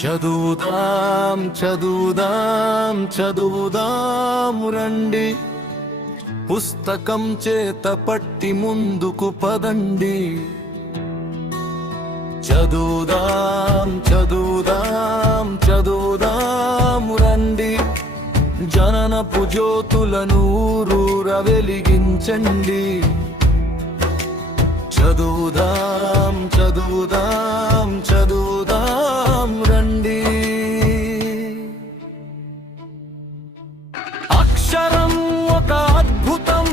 చదువుదాం చదువుదాం చదువుదాం రండి, పుస్తకం చేత పట్టి ముందుకు పదండి. చదువుదాం చదువుదాం చదువుదాం రండి, జననపు జ్యోతులను ఊరూర వెలిగించండి. చదువుదాం చదువుదాం చదువుదాం రండి. అక్షరం ఒక అద్భుతం,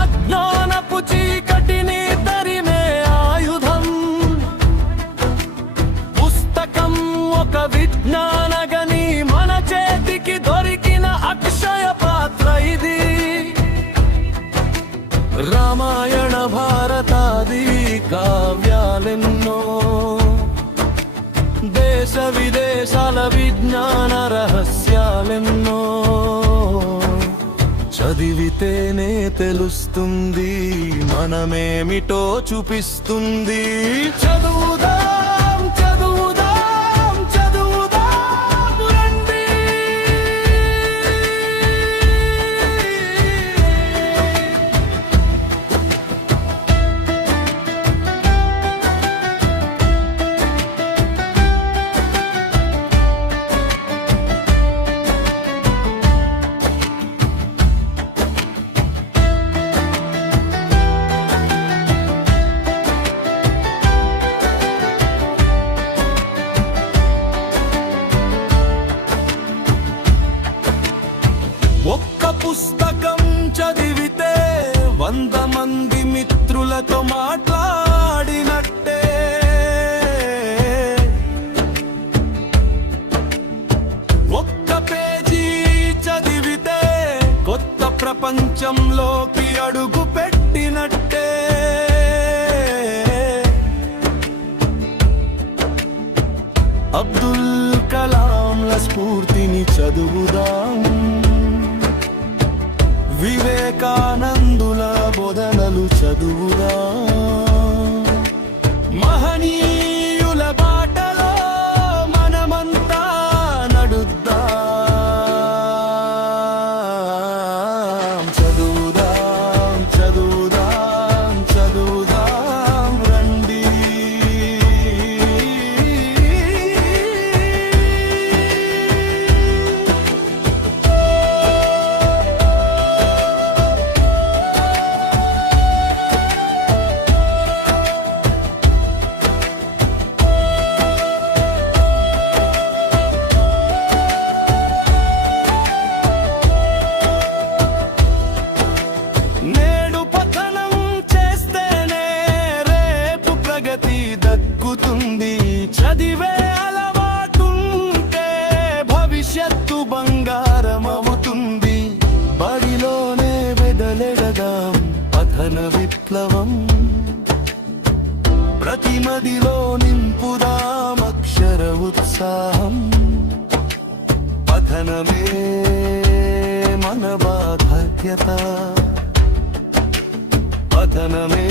అజ్ఞానపు చీకటిని తరిమే ఆయుధం. పుస్తకం ఒక విజ్ఞాన గని, మన చేతికి దొరికిన అక్షయ పాత్ర ఇది. రామాయణ భారతాది కావ్యాలెన్నో, దేశ విదేశాల విజ్ఞాన రహస్యాలెన్నో, చదివితేనే తెలుస్తుంది, మనమేమిటో చూపిస్తుంది. చదువుదాం చదువుదాం చదువుదాం రండి. ఒక్క పుస్తకం చదివితే 100 మంది మిత్రులతో మాట్లాడినట్టే. ఒక్క పేజీ చదివితే కొత్త ప్రపంచంలోకి అడుగు పెట్టినట్టే. అబ్దుల్ కలాంల స్ఫూర్తిని చదువుదాం, వివేకానందుల బోధనలు చదువుదాం. మహనీయుల బాటలో మనమంతా నడుద్దాం. చదువుదాం చదువుదాం చదువుదాం రండి. నేడు పఠనం చేస్తేనే రేపు ప్రగతి దక్కుతుంది. చదివే అలవాటుంటే భవిష్యత్తు బంగారమవుతుంది. బడిలోనే వెదలెడదాం పఠన విప్లవం, ప్రతి మదిలో నింపుదాం అక్షర ఉత్సాహం. పఠనమే మన బాధ్యత, పఠనమే